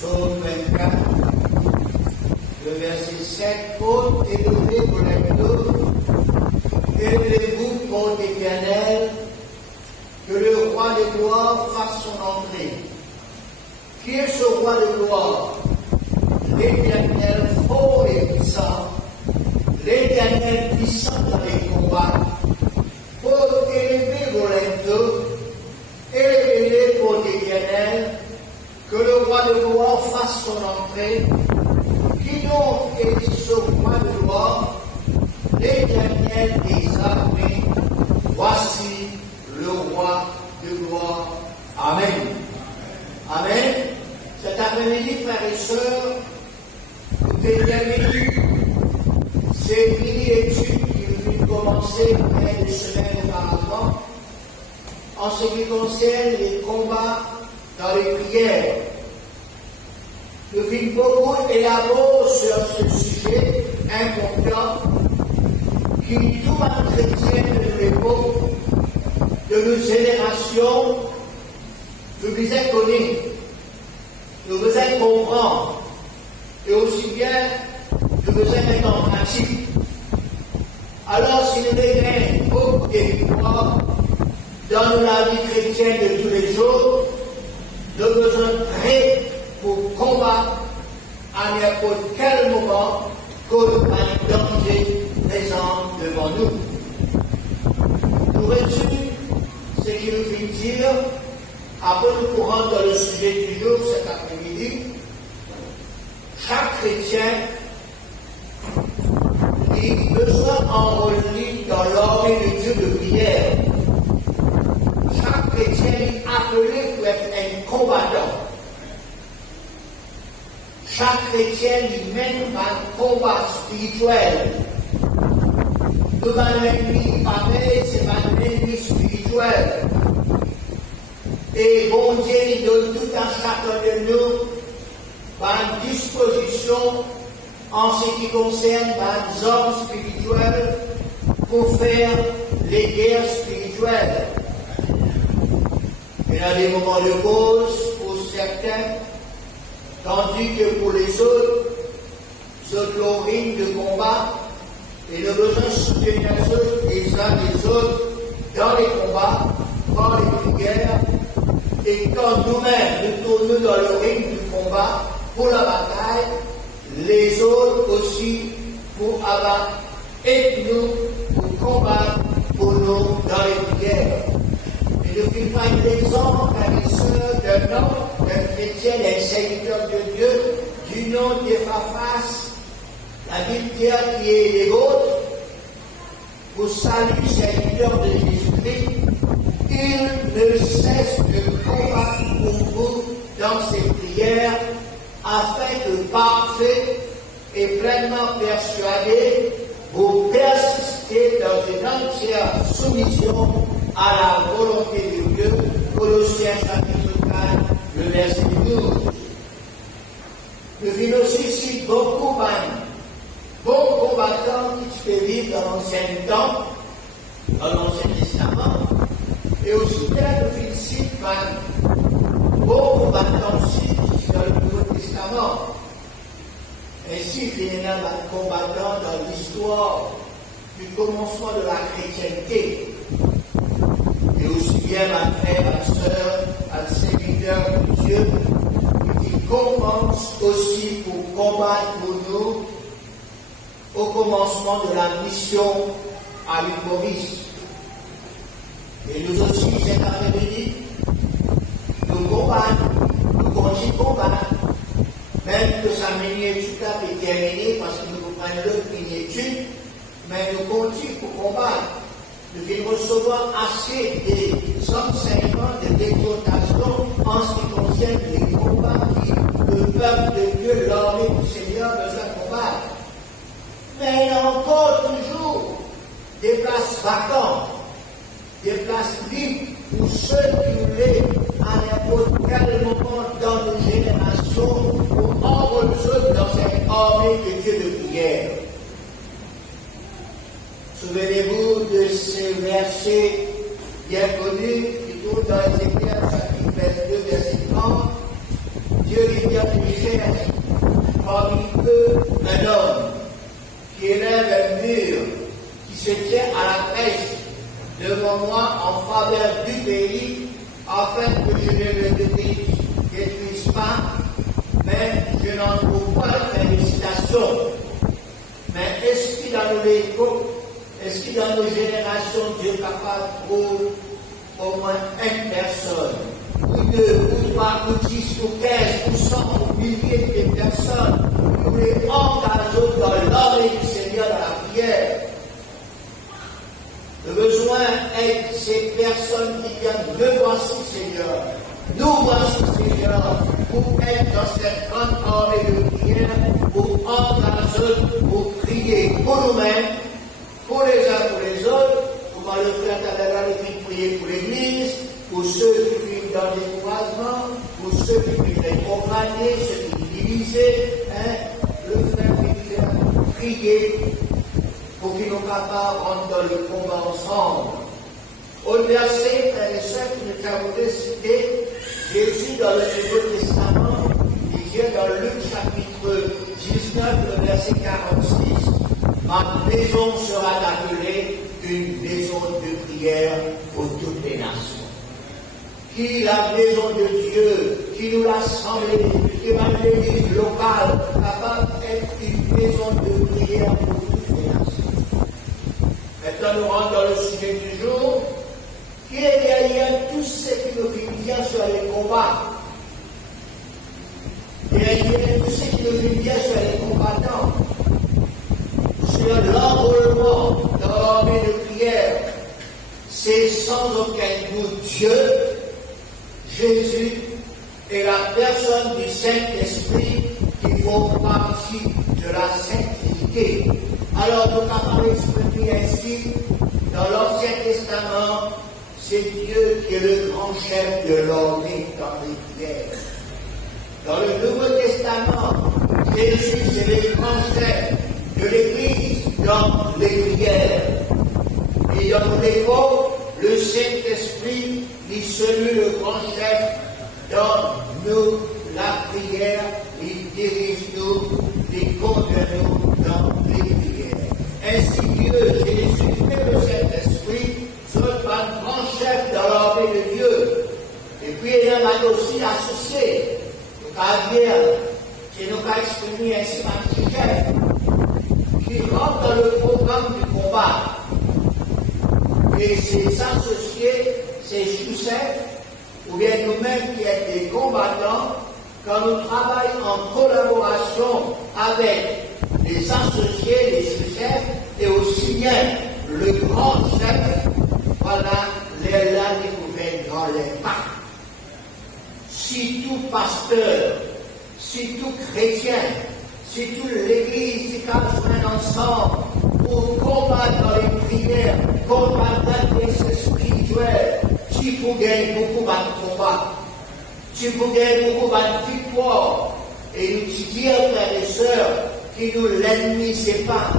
Psaume 24, le verset 7, Côte élevée pour l'agneau, élevez-vous, côte éternelle, que le roi de gloire fasse son entrée. Qui est ce roi de gloire? L'Éternel fort et puissant, l'Éternel puissant dans les combats. Côte élevée pour l'agneau, élevez-les, côte éternelle, que le roi de gloire fasse son entrée. Qui donc est ce roi de gloire? L'Éternel des armées. Voici le roi de gloire. Amen. Amen. Cet après-midi, frères et sœurs, vous avez bien vu ces mini-études qui viennent commencer près de semaines auparavant en ce qui concerne les combats dans les prières. Nous venons beaucoup élaborer sur ce sujet important qui tout un chrétien de l'époque, de nos générations, nous besoin connaître, nous besoin comprendre, et aussi bien nous besoin mettre en pratique. Alors, si nous voulons beaucoup de victoires dans la vie chrétienne de tous les jours, nous avons besoin prêts pour combattre à n'importe quel moment contre un danger présent devant nous. Pour résumer ce qu'il nous fait dire, après nous courant dans le sujet du jour cet après-midi, chaque chrétien a besoin d'enrôler dans l'armée de Dieu de prière. Chaque chrétien est appelé pour être un combattant. Chaque chrétien lui mène un combat spirituel. Nous avons un ennemi pareil, c'est un ennemi spirituel. Et bon Dieu, il donne tout à chacun de nous une disposition en ce qui concerne les hommes spirituels pour faire les guerres spirituelles. Il y a des moments de pause pour certains, tandis que pour les autres, cette ligne de combat, et nous besoin de soutenir les uns les autres dans les combats, dans les prières, et quand nous-mêmes nous tournons dans le ring du combat pour la bataille, les autres aussi pour abattre et nous pour combattre pour nous dans les prières. Et nous faisons un exemple, frères et sœurs, d'un homme, d'un chrétien, d'un serviteur de Dieu, du nom d'Épaphras, la Bible dit qui est les vôtres, pour salut, serviteur de Jésus-Christ, il ne cesse de combattre pour vous dans ses prières, afin que parfait et pleinement persuadé, vous persistez dans une entière soumission à la volonté de Dieu. Colossiens chapitre 4, le verset 12. Nous vivons aussi ici beaucoup bons combattants qui se vivent dans l'Ancien Temps, dans l'Ancien Testament, et aussi bien nous félicite bons combattants aussi dans le Nouveau Testament. Ainsi, il y a un combattant dans l'histoire du commencement de la chrétienté. Et aussi bien ma frère, ma soeur, un serviteur de Dieu, qui commence aussi pour combattre pour nous au commencement de la mission à l'île Maurice. Et nous aussi, cet après-midi, nous combattons, nous continuons de combattre, même que sa mini-étude est terminée parce que nous prenons l'autre mini-étude, mais nous continuons pour combattre. Nous venons recevoir assez des enseignements, des exhortations en ce qui concerne les combats qui le peuple de Dieu, l'armée du Seigneur, besoin de combattre. Mais il y a encore toujours des places vacantes, des places libres pour ceux qui voulaient à n'importe quel moment dans nos générations pour enrôler dans cette armée de Dieu de prière. Souvenez-vous de ces versets bien connus qui trouvent dans Ézéchiel chapitre 22, verset 30. Dieu dit à cherche parmi eux un homme qui élève un mur, qui se tient à la pêche devant moi en faveur du pays, afin que je ne le détruise pas, mais je n'en trouve pas de félicitation. Mais est-ce qu'il dans nos échos, est-ce qu'il dans nos générations, Dieu est capable de trouver au moins une personne, ou deux, ou trois, ou 10, ou 15, ou 100, ou milliers de personnes, qui voulaient engager dans l'armée du Seigneur dans la prière? Le besoin est ces personnes qui viennent, nous voici Seigneur, nous voici Seigneur, pour être dans cette grande armée de prière, pour engager, pour prier pour nous-mêmes, pour les uns, pour les autres, pour le frère Tadala qui prier pour l'Église, pour ceux qui vivent dans des croisements, pour ceux qui vivent les programmés, ceux qui divisés, le frère qui fait prier pour qu'ils nous capables de rentrer dans le combat ensemble. Au verset, frères et sœurs, que nous avons cité, Jésus dans le Nouveau Testament, disait dans Luc chapitre 19, le verset 46, ma maison sera appelée une maison de prière pour toutes les nations. Qui la maison de Dieu, qui nous l'assemblée, qui va l'église locale, capable d'être une maison de prière pour toutes les nations. Maintenant, nous rentrons dans le sujet du jour, qui est derrière tout ce qui nous fait bien sur les combats. Derrière tout ce qui nous fait bien sur les combattants. Sur l'enrôlement dans l'armée de prière, c'est sans aucun doute Dieu, Jésus et la personne du Saint-Esprit qui font partie de la sainteté. Alors, nous avons exprimé ainsi, dans l'Ancien Testament, c'est Dieu qui est le grand chef de l'armée dans les prières. Dans le Nouveau Testament, Jésus, c'est le grand chef de l'Église dans les prières. Et dans l'écho, le Saint-Esprit, il celui le grand chef dans nous la prière, il dirige nous, il conduit nous dans les prières. Ainsi Dieu, Jésus et le Saint-Esprit sont un grand chef dans l'armée de Dieu. Et puis il y a aussi associé, nous avons dire, c'est nous avons exprimé ainsi un petit chef qui rentre dans le programme du combat. Et ses associés, ses sous-chefs, ou bien nous-mêmes qui sommes des combattants, quand nous travaillons en collaboration avec les associés, les sous-chefs, et aussi bien le grand chef, voilà, les là découverts dans les pas. Si tout pasteur, si tout chrétien, si toute l'Église s'y joint ensemble pour combattre dans les prières, combattre dans les spirituels, qui pour gagner beaucoup de combats, qui pour gagner beaucoup de victoires. Et nous disons, frères et sœurs, que nous, l'ennemi, ce n'est pas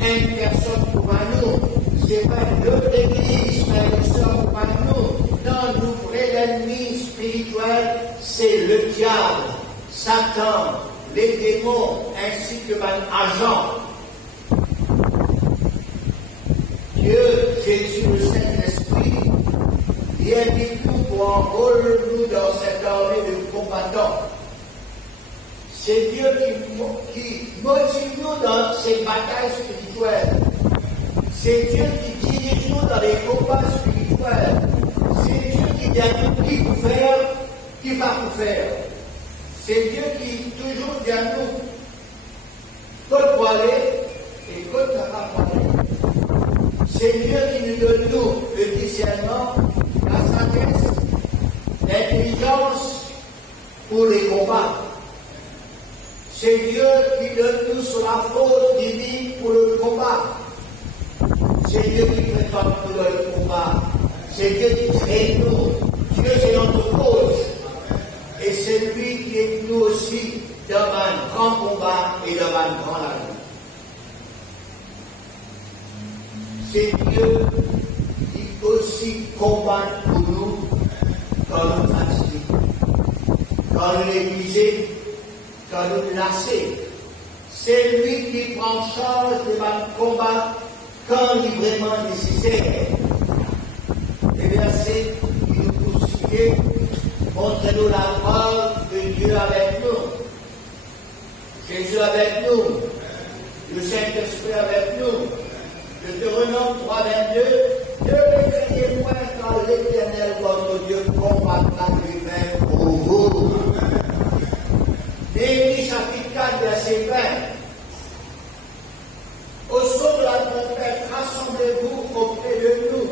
une personne pour nous, ce n'est pas notre Église, frères et sœurs, pour nous. Non, nous, vrai l'ennemi spirituel, c'est le diable, Satan, les démons, ainsi que mon agent. Dieu, Jésus, le Saint-Esprit, vient avec nous pour enrôler nous dans cette armée de combattants. C'est Dieu qui motive nous dans ces batailles spirituelles. C'est Dieu qui dirige nous dans les combats spirituels. C'est Dieu qui dit à nous qui peut faire, qui va tout faire. C'est Dieu qui toujours dit à nous, côte pour aller et côte pas pour aller. C'est Dieu qui nous donne nous le discernement, la sagesse, l'intelligence pour les combats. C'est Dieu qui donne nous sur la force divine pour le combat. C'est Dieu qui prépare pour le combat. C'est Dieu qui crée nous. Dieu c'est notre coach. Et c'est lui qui est nous aussi dans un grand combat et dans un grand avenir. C'est Dieu qui aussi combat pour nous quand nous fatiguons, quand nous l'épuisons, quand nous lassés. C'est lui qui prend charge de notre combat quand il est vraiment nécessaire. Les versets qui nous poursuivent montrent-nous la preuve de Dieu avec nous. Jésus avec nous, le Saint-Esprit avec nous. Deutéronome 3,22, ne le craignez point car l'Éternel votre Dieu combattra lui-même pour vous. Néhémie chapitre 4, verset 20. Au son de la trompette, rassemblez-vous auprès de nous,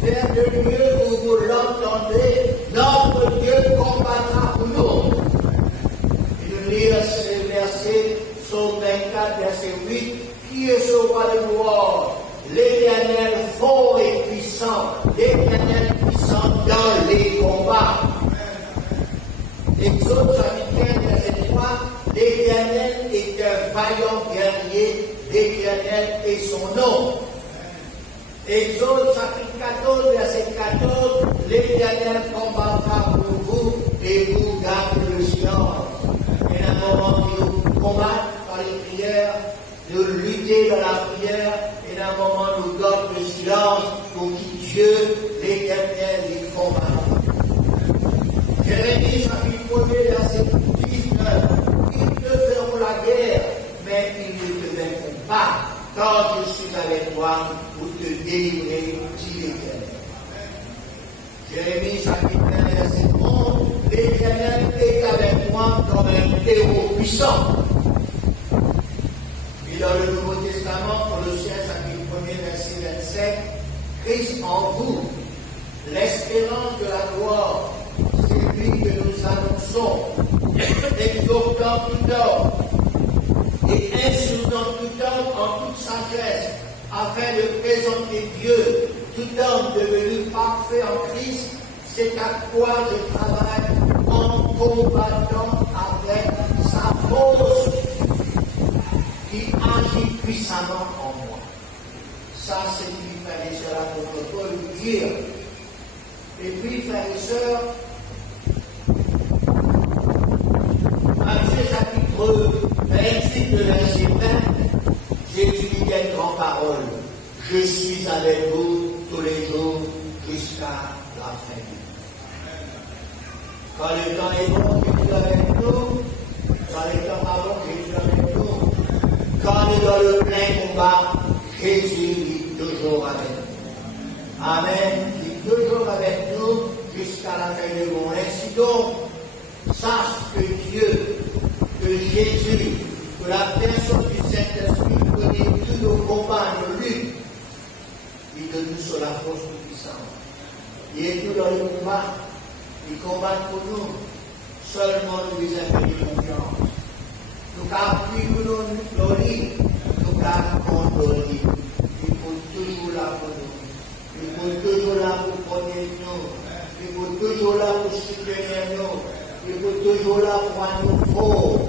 vers le lieu où vous l'entendez, notre Dieu combattra pour nous. Et nous lire ce verset, Psaume 24, verset 8, qui est ce roi de gloire? L'Éternel fort et puissant, l'Éternel puissant dans les combats. Exode chapitre 15, verset 3, l'Éternel est un vaillant guerrier, l'Éternel est son nom. Exode chapitre 14, verset 14, l'Éternel combattra pour vous et vous gardez le silence. Et à un moment où nous combattons par les prières, nous lutter dans la prière, et à un moment où nous gardons le silence pour qui Dieu, l'Éternel, les combat. Jérémie chapitre 1, verset 19, ils te feront la guerre, mais ils ne te vaincront pas, car je suis avec toi pour te délivrer, dit l'Éternel. Jérémie chapitre 1, verset 11, l'Éternel est avec moi comme un héros puissant. Et dans le Nouveau Testament, Colossiens chapitre 1, verset 27, Christ en vous, l'espérance de la gloire, c'est lui que nous annonçons, exhortant tout homme et insultant tout homme en toute sagesse, afin de présenter Dieu, tout homme devenu parfait en Christ, c'est à quoi je travaille en combattant avec sa force qui agit puissamment en moi. Ça, c'est ce qu'il fallait sur l'apôtre Paul nous dire. Et puis, frères et sœurs, Matthieu chapitre 28, verset 20, Jésus dit une grande parole. Je suis avec vous tous les jours jusqu'à la fin du monde. Quand le temps est bon, Jésus est avec nous. Quand le temps est bon, Jésus est avec nous. Quand on est dans le plein combat, Jésus est toujours avec nous. Amen. Il est toujours avec nous jusqu'à la fin du monde. Ainsi donc, sache que Dieu, que Jésus, que la personne du Saint-Esprit connaît tous nos combats, nos luttes. Il donne nous sur la force puissante. Il est tout dans les combats. Il combat pour nous. Seulement nous les avons de confiance. Nous appuyons nos lits. Nous gardons nos lits. Il faut toujours là pour nous. Il faut toujours là pour protéger nous. Il faut toujours là pour soutenir nous. Il faut toujours là pour nous forts,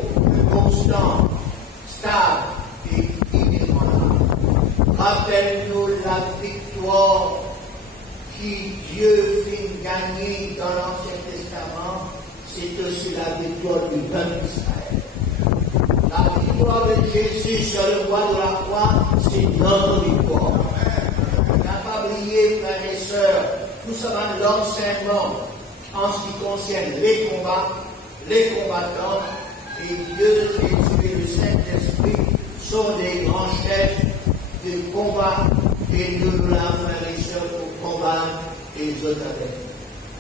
constants, stables et inébranlables. Rappelle-nous la victoire qui Dieu fit gagner dans l'Ancien Testament. C'est aussi la victoire du peuple d'Israël. La victoire de Jésus sur le bois de la croix, c'est notre victoire. On n'a pas oublié, frères et sœurs, tout ça va de l'enseignement en ce qui concerne les combats, les combattants, et Dieu, Jésus et le Saint-Esprit sont des grands chefs de combat, et nous l'avons, frères et sœurs, pour combattre les autres avec nous.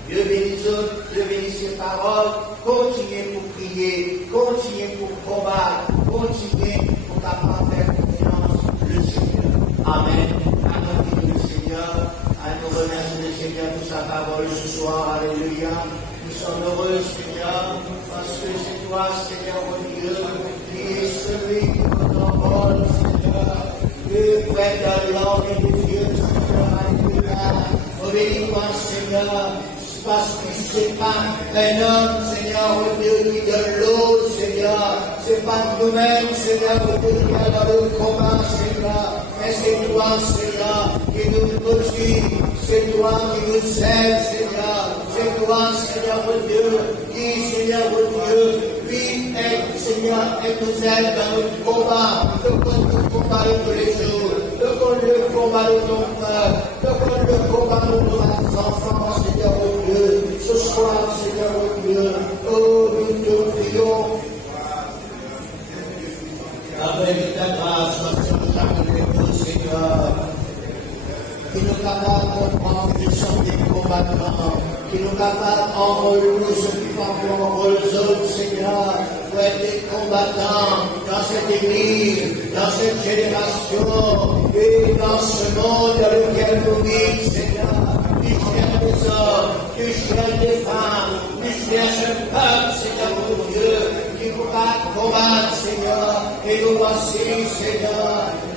Dieu bénisse autres, Dieu bénisse ses paroles, continuez pour prier, continuez pour combattre, continuez pour capable faire confiance le Seigneur. Amen. Accordez le Seigneur, à nous remercier le Seigneur pour sa parole ce soir. Alléluia. Nous sommes heureux, Seigneur, parce que c'est toi, Seigneur, mon Dieu, qui est celui qui nous envole, Seigneur. Dieu, près de l'homme et de Dieu, Seigneur. Alléluia. Obéis-moi, Seigneur. Parce que c'est pas un homme, Seigneur, au Dieu qui donne l'autre, Seigneur. C'est pas nous-mêmes, Seigneur, au Dieu qui est dans le combat, Seigneur. Mais c'est toi, Seigneur, qui nous poursuit. C'est toi qui nous aide, Seigneur. C'est toi, Seigneur, au Dieu, qui, Seigneur, au Dieu, lui est, Seigneur. Seigneur, et nous aide dans notre combat, le combat de tous les jours, le combat de ton peuple, le combat de nos enfants, Seigneur mon Dieu, ce soir, Seigneur mon Dieu, oh, nous te prions, avec ta grâce, Seigneur, qui nous capable de comprendre qu'ils sont des combattants, qui nous capable en nous, ceux qui parlent en eux, Seigneur, pour être des combattants dans cette église, dans cette génération et dans ce monde dans lequel nous vivons, Seigneur. Tu cherches des hommes, tu cherches des femmes, tu cherches un peuple, Seigneur mon Dieu, qui pourra combattre, Seigneur, et nous voici, Seigneur.